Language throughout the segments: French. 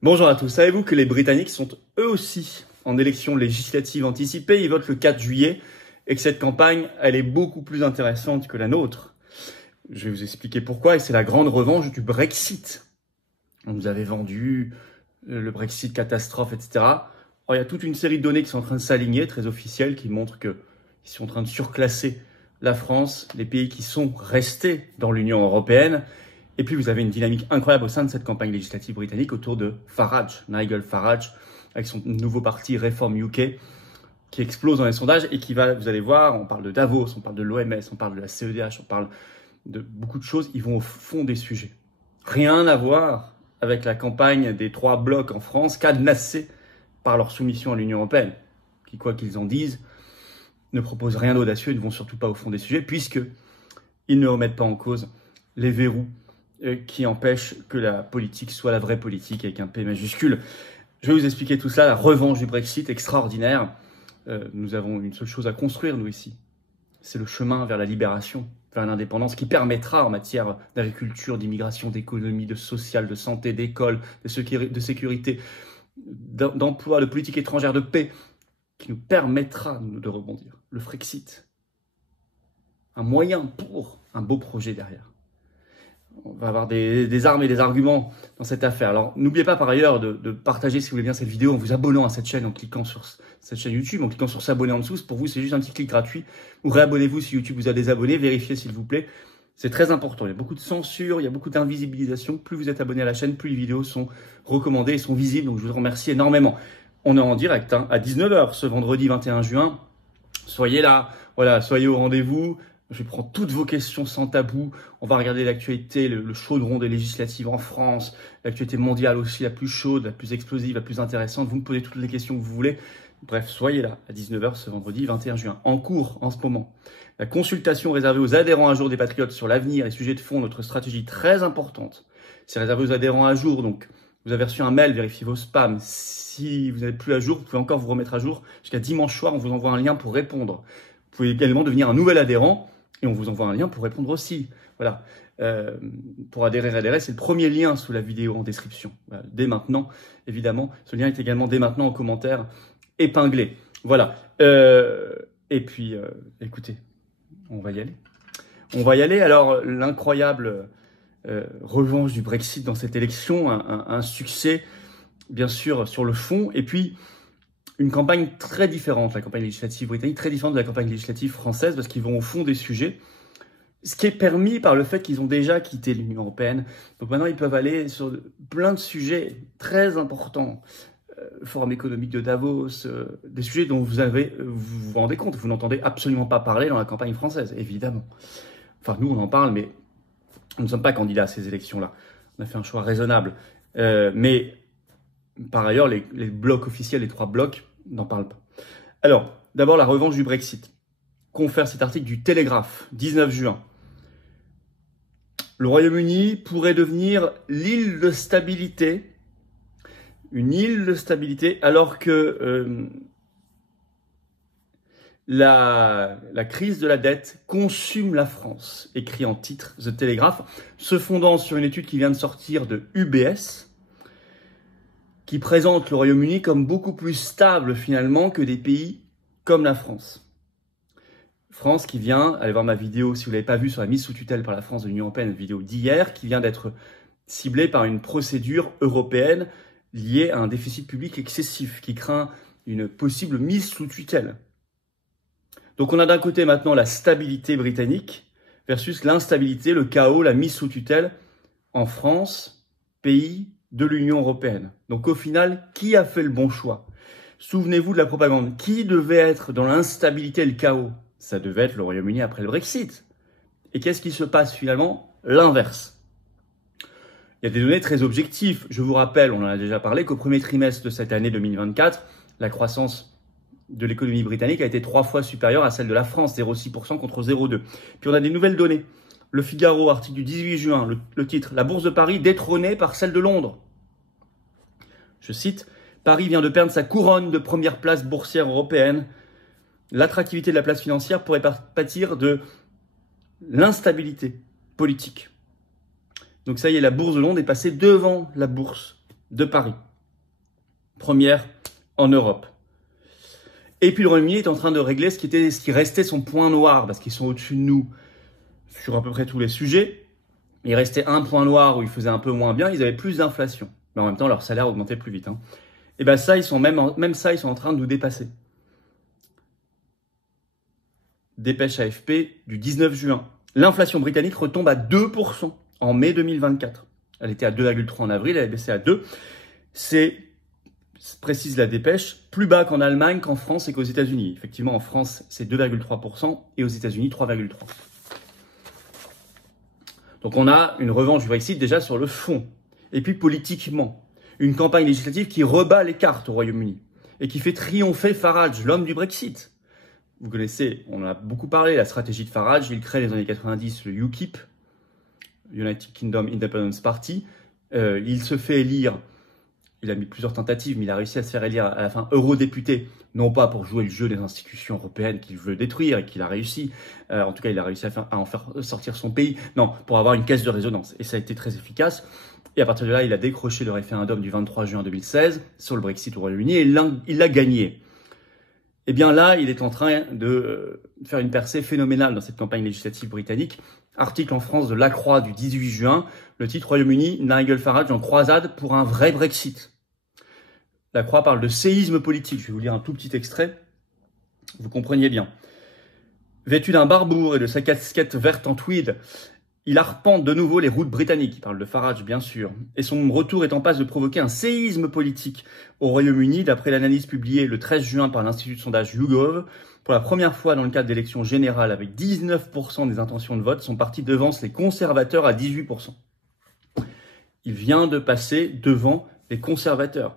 Bonjour à tous. Savez-vous que les Britanniques sont eux aussi en élection législative anticipée? Ils votent le 4 juillet et que cette campagne, elle est beaucoup plus intéressante que la nôtre. Je vais vous expliquer pourquoi et c'est la grande revanche du Brexit. On nous avait vendu le Brexit catastrophe, etc. Alors, il y a toute une série de données qui sont en train de s'aligner, très officielles, qui montrent qu'ils sont en train de surclasser la France, les pays qui sont restés dans l'Union européenne. Et puis, vous avez une dynamique incroyable au sein de cette campagne législative britannique autour de Farage, Nigel Farage, avec son nouveau parti Reform UK, qui explose dans les sondages et qui va, vous allez voir, on parle de Davos, on parle de l'OMS, on parle de la CEDH, on parle de beaucoup de choses, ils vont au fond des sujets. Rien à voir avec la campagne des trois blocs en France, cadenassés par leur soumission à l'Union européenne, qui, quoi qu'ils en disent, ne proposent rien d'audacieux et ne vont surtout pas au fond des sujets, puisqu'ils ne remettent pas en cause les verrous qui empêche que la politique soit la vraie politique avec un P majuscule. Je vais vous expliquer tout ça, la revanche du Brexit extraordinaire. Nous avons une seule chose à construire, nous, ici. C'est le chemin vers la libération, vers l'indépendance, qui permettra, en matière d'agriculture, d'immigration, d'économie, de social, de santé, d'école, de sécurité, d'emploi, de politique étrangère, de paix, qui nous permettra de rebondir. Le Frexit. Un moyen pour un beau projet derrière. On va avoir des armes et des arguments dans cette affaire. Alors, n'oubliez pas par ailleurs de partager, si vous voulez bien, cette vidéo en vous abonnant à cette chaîne, en cliquant sur cette chaîne YouTube, en cliquant sur s'abonner en dessous. Pour vous, c'est juste un petit clic gratuit. Ou réabonnez-vous si YouTube vous a désabonné. Vérifiez, s'il vous plaît. C'est très important. Il y a beaucoup de censure, il y a beaucoup d'invisibilisation. Plus vous êtes abonné à la chaîne, plus les vidéos sont recommandées et sont visibles. Donc, je vous remercie énormément. On est en direct à 19 h ce vendredi 21 juin. Soyez là. Voilà, soyez au rendez-vous. Je prends toutes vos questions sans tabou. On va regarder l'actualité, le chaudron des législatives en France, l'actualité mondiale aussi la plus chaude, la plus explosive, la plus intéressante. Vous me posez toutes les questions que vous voulez. Bref, soyez là à 19 h ce vendredi 21 juin. En cours en ce moment, la consultation réservée aux adhérents à jour des Patriotes sur l'avenir et sujets de fond, notre stratégie très importante. C'est réservé aux adhérents à jour, donc vous avez reçu un mail, vérifiez vos spams. Si vous n'êtes plus à jour, vous pouvez encore vous remettre à jour. Jusqu'à dimanche soir, on vous envoie un lien pour répondre. Vous pouvez également devenir un nouvel adhérent. Et on vous envoie un lien pour répondre aussi. Voilà. Pour adhérer, c'est le premier lien sous la vidéo en description. Voilà. Dès maintenant, évidemment. Ce lien est également dès maintenant en commentaire épinglé. Voilà. Et puis, écoutez, on va y aller. On va y aller. Alors, l'incroyable revanche du Brexit dans cette élection, un succès, bien sûr, sur le fond. Et puis, une campagne très différente, la campagne législative britannique, très différente de la campagne législative française, parce qu'ils vont au fond des sujets, ce qui est permis par le fait qu'ils ont déjà quitté l'Union européenne. Donc maintenant, ils peuvent aller sur plein de sujets très importants, forum économique de Davos, des sujets dont vous vous rendez compte, vous n'entendez absolument pas parler dans la campagne française, évidemment. Enfin, nous, on en parle, mais nous ne sommes pas candidats à ces élections-là. On a fait un choix raisonnable. Mais par ailleurs, les blocs officiels, les trois blocs, n'en parlent pas. Alors, d'abord, la revanche du Brexit. Confère cet article du Télégraphe, 19 juin. Le Royaume-Uni pourrait devenir l'île de stabilité, une île de stabilité, alors que la crise de la dette consume la France, écrit en titre The Telegraph, se fondant sur une étude qui vient de sortir de UBS, qui présente le Royaume-Uni comme beaucoup plus stable finalement que des pays comme la France. France qui vient, allez voir ma vidéo si vous ne l'avez pas vue sur la mise sous tutelle par la France de l'Union européenne, vidéo d'hier, qui vient d'être ciblée par une procédure européenne liée à un déficit public excessif, qui craint une possible mise sous tutelle. Donc on a d'un côté maintenant la stabilité britannique versus l'instabilité, le chaos, la mise sous tutelle en France, pays de l'Union européenne. Donc au final, qui a fait le bon choix? Souvenez-vous de la propagande. Qui devait être dans l'instabilité et le chaos? Ça devait être le Royaume-Uni après le Brexit. Et qu'est-ce qui se passe finalement? L'inverse. Il y a des données très objectives. Je vous rappelle, on en a déjà parlé, qu'au premier trimestre de cette année 2024, la croissance de l'économie britannique a été 3 fois supérieure à celle de la France, 0,6% contre 0,2%. Puis on a des nouvelles données. Le Figaro, article du 18 juin, le titre « La Bourse de Paris détrônée par celle de Londres ». Je cite « Paris vient de perdre sa couronne de première place boursière européenne. L'attractivité de la place financière pourrait pâtir de l'instabilité politique. » Donc ça y est, la Bourse de Londres est passée devant la Bourse de Paris. première en Europe. Et puis le Royaume-Uni est en train de régler ce qui restait son point noir, parce qu'ils sont au-dessus de nous sur à peu près tous les sujets. Il restait un point noir où ils faisaient un peu moins bien, ils avaient plus d'inflation. Mais en même temps, leur salaire augmentait plus vite. Et bien ça, ils sont ils sont en train de nous dépasser. Dépêche AFP du 19 juin. L'inflation britannique retombe à 2% en mai 2024. Elle était à 2,3 en avril, elle est baissée à 2. C'est, précise la dépêche, plus bas qu'en Allemagne, qu'en France et qu'aux États-Unis. Effectivement, en France, c'est 2,3% et aux États-Unis, 3,3%. Donc on a une revanche du Brexit déjà sur le fond. Et puis politiquement, une campagne législative qui rebat les cartes au Royaume-Uni et qui fait triompher Farage, l'homme du Brexit. Vous connaissez, on en a beaucoup parlé, la stratégie de Farage. Il crée dans les années 90 le UKIP, United Kingdom Independence Party. Il se fait élire, il a mis plusieurs tentatives, mais il a réussi à se faire élire à la fin eurodéputé, non pas pour jouer le jeu des institutions européennes qu'il veut détruire et qu'il a réussi, en tout cas il a réussi à en faire sortir son pays, non, pour avoir une caisse de résonance. Et ça a été très efficace. Et à partir de là, il a décroché le référendum du 23 juin 2016 sur le Brexit au Royaume-Uni et il l'a gagné. Eh bien là, il est en train de faire une percée phénoménale dans cette campagne législative britannique. Article en France de La Croix du 18 juin, le titre Royaume-Uni, Nigel Farage en croisade pour un vrai Brexit. La Croix parle de séisme politique. Je vais vous lire un tout petit extrait, vous compreniez bien. Vêtu d'un barbour et de sa casquette verte en tweed, il arpente de nouveau les routes britanniques. Il parle de Farage, bien sûr. Et son retour est en passe de provoquer un séisme politique au Royaume-Uni, d'après l'analyse publiée le 13 juin par l'Institut de sondage YouGov. Pour la première fois dans le cadre d'élections générales, avec 19% des intentions de vote, son parti devance les conservateurs à 18%. Il vient de passer devant les conservateurs.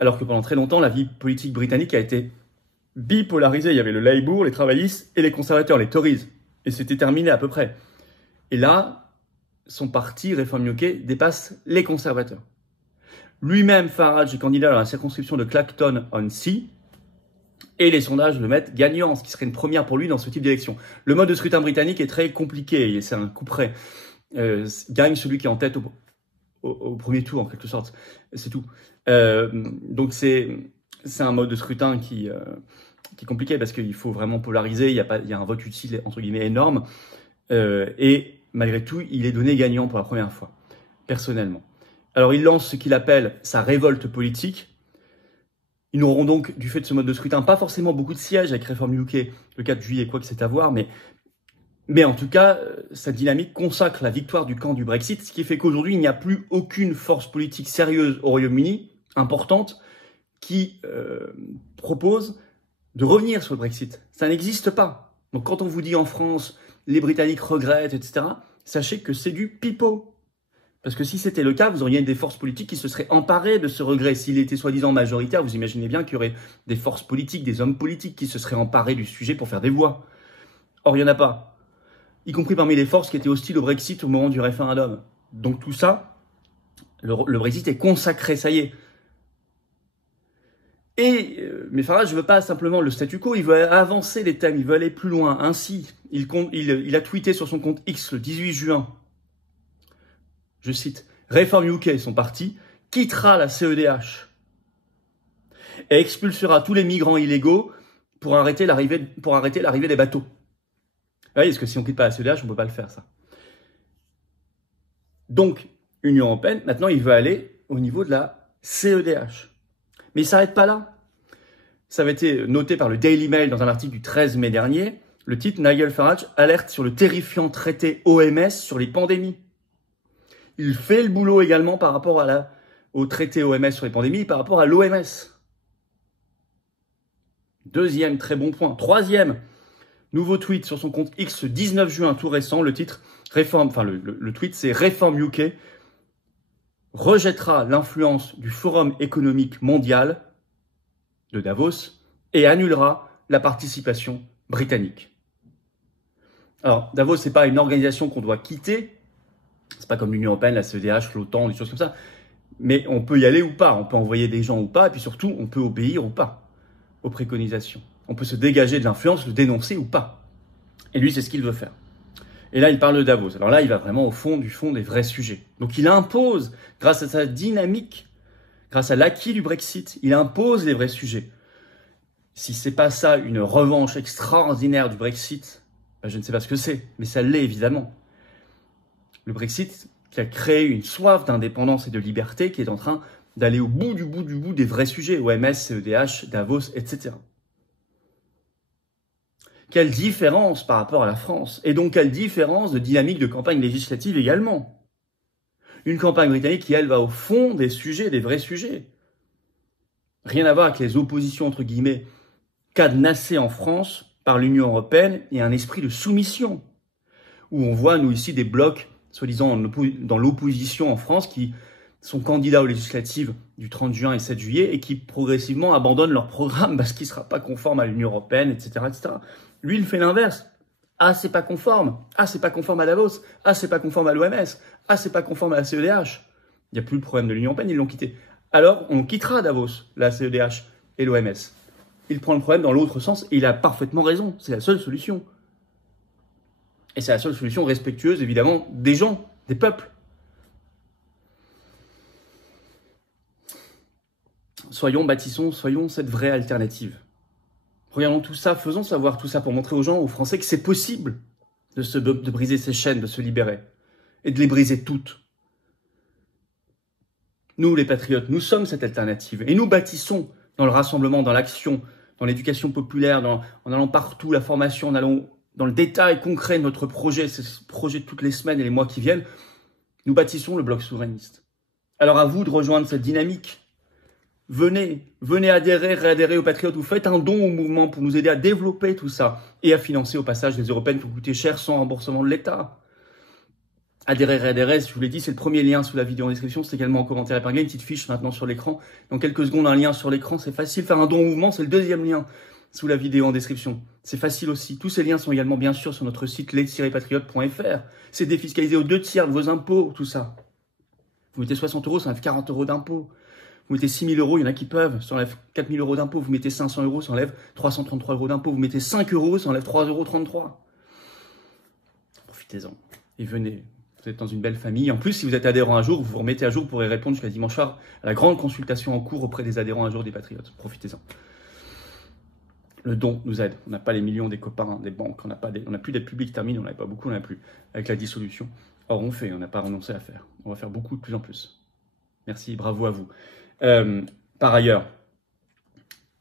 Alors que pendant très longtemps, la vie politique britannique a été bipolarisée. Il y avait le Labour, les travaillistes et les conservateurs, les Tories. Et c'était terminé à peu près. Et là, son parti, Reform UK, dépasse les conservateurs. Lui-même, Farage, est candidat dans la circonscription de Clacton-on-Sea. Et les sondages le mettent gagnant, ce qui serait une première pour lui dans ce type d'élection. Le mode de scrutin britannique est très compliqué, et c'est un coup près. Gagne celui qui est en tête au premier tour, en quelque sorte. C'est tout. Donc c'est un mode de scrutin qui est compliqué, parce qu'il faut vraiment polariser, il y a un vote utile, entre guillemets, énorme. Et malgré tout, il est donné gagnant pour la première fois, personnellement. Alors, il lance ce qu'il appelle sa révolte politique. Ils n'auront donc, du fait de ce mode de scrutin, pas forcément beaucoup de sièges avec Reform UK le 4 juillet, quoi que c'est à voir, mais en tout cas, sa dynamique consacre la victoire du camp du Brexit, ce qui fait qu'aujourd'hui, il n'y a plus aucune force politique sérieuse au Royaume-Uni, importante, qui propose de revenir sur le Brexit. Ça n'existe pas. Donc, quand on vous dit en France, les Britanniques regrettent, etc., sachez que c'est du pipeau. Parce que si c'était le cas, vous auriez des forces politiques qui se seraient emparées de ce regret. S'il était soi-disant majoritaire, vous imaginez bien qu'il y aurait des forces politiques, des hommes politiques qui se seraient emparés du sujet pour faire des voix. Or, il n'y en a pas. Y compris parmi les forces qui étaient hostiles au Brexit au moment du référendum. Donc tout ça, le Brexit est consacré, ça y est. Mais Farage ne veut pas simplement le statu quo, il veut avancer les thèmes, il veut aller plus loin. Ainsi, il a tweeté sur son compte X le 18 juin, je cite, « Reform UK, son parti, quittera la CEDH et expulsera tous les migrants illégaux pour arrêter l'arrivée des bateaux. » Vous voyez, parce que si on ne quitte pas la CEDH, on ne peut pas le faire, ça. Donc, Union européenne, maintenant, il veut aller au niveau de la CEDH. Mais il ne s'arrête pas là. Ça avait été noté par le Daily Mail dans un article du 13 mai dernier. Le titre, Nigel Farage alerte sur le terrifiant traité OMS sur les pandémies. Il fait le boulot également par rapport au traité OMS sur les pandémies, par rapport à l'OMS. Deuxième très bon point. Troisième, nouveau tweet sur son compte X le 19 juin, tout récent. Le titre, le tweet, c'est Reform UK rejettera l'influence du Forum économique mondial de Davos et annulera la participation britannique. Alors, Davos, c'est pas une organisation qu'on doit quitter. C'est pas comme l'Union européenne, la CEDH, l'OTAN, des choses comme ça. Mais on peut y aller ou pas. On peut envoyer des gens ou pas. Et puis surtout, on peut obéir ou pas aux préconisations. On peut se dégager de l'influence, le dénoncer ou pas. Et lui, c'est ce qu'il veut faire. Et là, il parle de Davos. Alors là, il va vraiment au fond des vrais sujets. Donc il impose, grâce à sa dynamique, grâce à l'acquis du Brexit, il impose les vrais sujets. Si c'est pas ça, une revanche extraordinaire du Brexit, ben je ne sais pas ce que c'est, mais ça l'est évidemment. Le Brexit qui a créé une soif d'indépendance et de liberté qui est en train d'aller au bout du bout des vrais sujets, OMS, CEDH, Davos, etc. Quelle différence par rapport à la France, et donc quelle différence de dynamique de campagne législative également. Une campagne britannique qui, elle, va au fond des sujets, des vrais sujets. Rien à voir avec les oppositions, entre guillemets, cadenassées en France par l'Union européenne et un esprit de soumission, où on voit, nous, ici, des blocs, soi-disant, dans l'opposition en France, qui sont candidats aux législatives du 30 juin et 7 juillet et qui, progressivement, abandonnent leur programme parce qu'il ne sera pas conforme à l'Union européenne, etc., etc. Lui, il fait l'inverse. Ah, c'est pas conforme. Ah, c'est pas conforme à Davos. Ah, c'est pas conforme à l'OMS. Ah, c'est pas conforme à la CEDH. Il n'y a plus le problème de l'Union européenne, ils l'ont quitté. Alors, on quittera Davos, la CEDH et l'OMS. Il prend le problème dans l'autre sens et il a parfaitement raison. C'est la seule solution. Et c'est la seule solution respectueuse, évidemment, des gens, des peuples. Soyons cette vraie alternative. Regardons tout ça, faisons savoir tout ça pour montrer aux gens, aux Français, que c'est possible de briser ces chaînes, de se libérer. Et de les briser toutes. Nous, les patriotes, nous sommes cette alternative. Et nous bâtissons dans le rassemblement, dans l'action, dans l'éducation populaire, en allant partout, la formation, en allant dans le détail concret de notre projet, ce projet de toutes les semaines et les mois qui viennent, nous bâtissons le bloc souverainiste. Alors à vous de rejoindre cette dynamique. Venez adhérer, réadhérer aux Patriotes, vous faites un don au mouvement pour nous aider à développer tout ça et à financer au passage les européennes qui vous coûter cher sans remboursement de l'État. Adhérer, réadhérer, je vous l'ai dit, c'est le premier lien sous la vidéo en description, c'est également en commentaire épinglé, une petite fiche maintenant sur l'écran. Dans quelques secondes, un lien sur l'écran, c'est facile. Faire un don au mouvement, c'est le deuxième lien sous la vidéo en description. C'est facile aussi. Tous ces liens sont également bien sûr sur notre site les-patriotes.fr. C'est défiscalisé aux 2/3 de vos impôts, tout ça. Vous mettez 60 €, ça enlève 40 € d'impôts. Vous mettez 6 000 €, il y en a qui peuvent, ça enlève 4 000 € d'impôts. Vous mettez 500 €, ça enlève 333 € d'impôts. Vous mettez 5 €, ça enlève 3,33 €. Profitez-en. Et venez. Vous êtes dans une belle famille. En plus, si vous êtes adhérent un jour, vous vous remettez à jour, vous pourrez répondre jusqu'à dimanche soir à la grande consultation en cours auprès des adhérents un jour des Patriotes. Profitez-en. Le don nous aide. On n'a pas les millions des copains, des banques. On n'a plus d'aide publique terminée. On n'en avait pas beaucoup, on n'en a plus. Avec la dissolution. Or, on fait. On n'a pas renoncé à faire. On va faire beaucoup de plus en plus. Merci. Bravo à vous. Par ailleurs,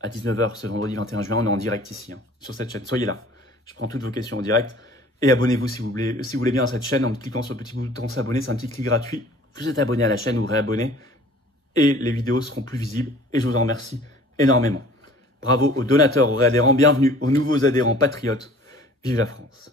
à 19 h ce vendredi 21 juin, on est en direct ici, sur cette chaîne. Soyez là. Je prends toutes vos questions en direct. Et abonnez-vous si vous voulez bien à cette chaîne en cliquant sur le petit bouton s'abonner. C'est un petit clic gratuit. Vous êtes abonné à la chaîne ou réabonné. Et les vidéos seront plus visibles. Et je vous en remercie énormément. Bravo aux donateurs, aux réadhérents. Bienvenue aux nouveaux adhérents patriotes. Vive la France!